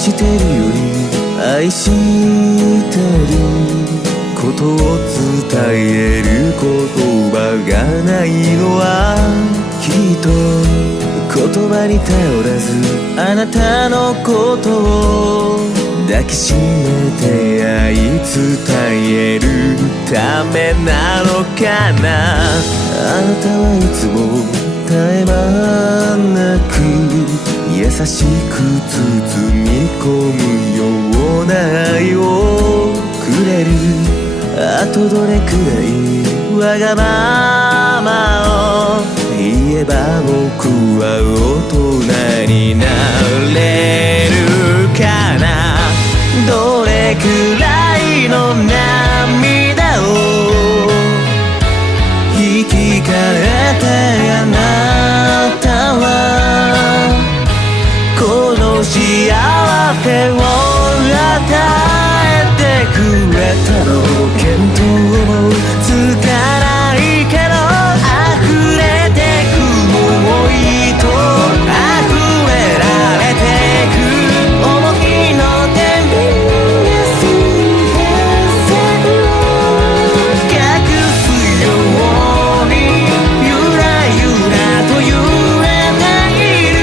してるより愛してることを伝える言葉がないのはきっと言葉に頼らずあなたのことを抱きしめて愛伝えるためなのかな。あなたはいつも絶え間なく優しく包み込むような愛をくれる。あとどれくらいわがままを言えば僕は大人になれるかな。どれくらいの涙を生き返ってあなたはこの幸せを与えてくれたの。見当もつかないけど溢れてく想いと溢れられてく思いの天秤が水平線を隠すようにゆらゆらと揺れている。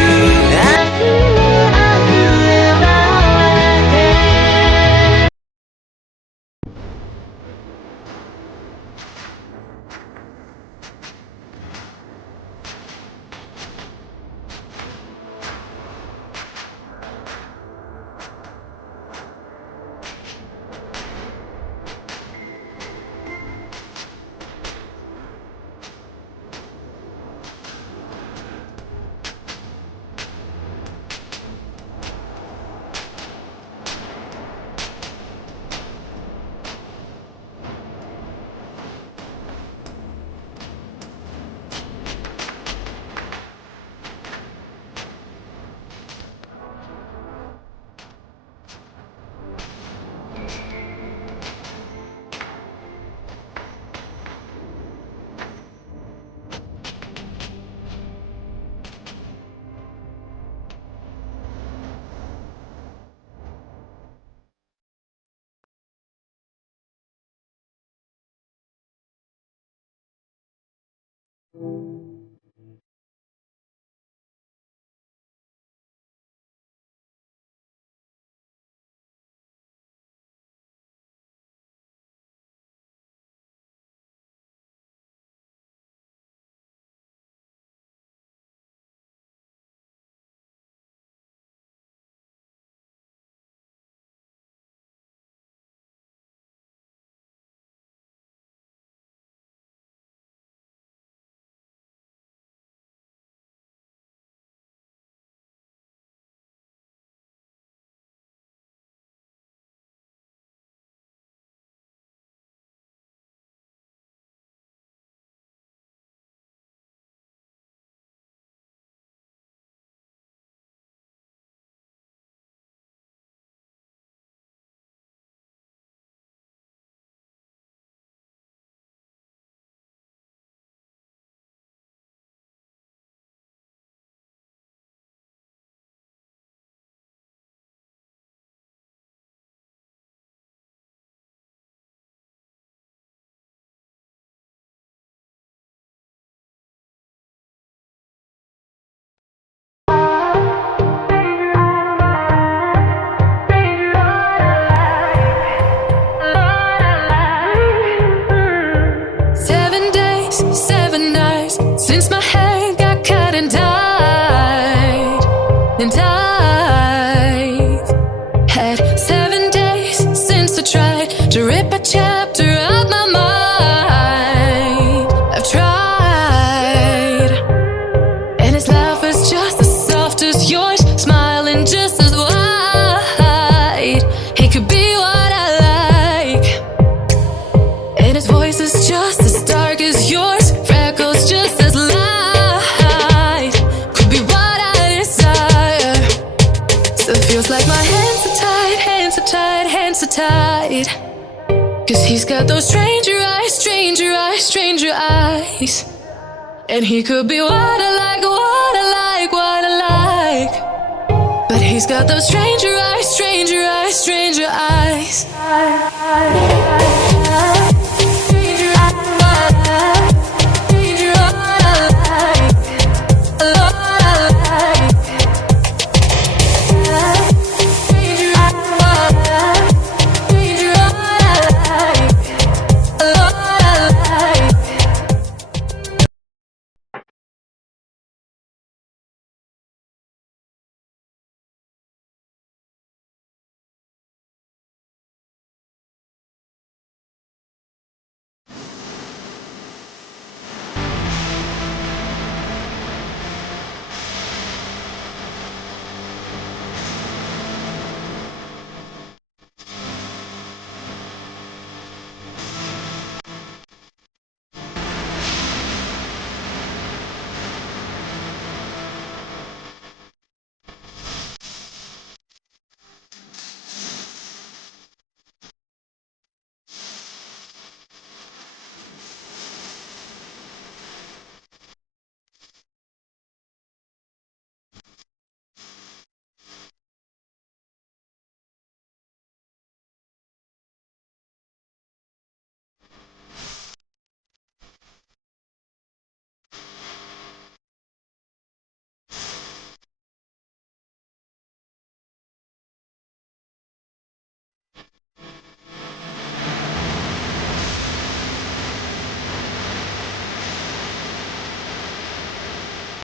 tight. Cause he's got those stranger eyes, stranger eyes, stranger eyes. And he could be what I like, what I like, what I like. But he he's got those stranger eyes, stranger eyes, stranger eyes.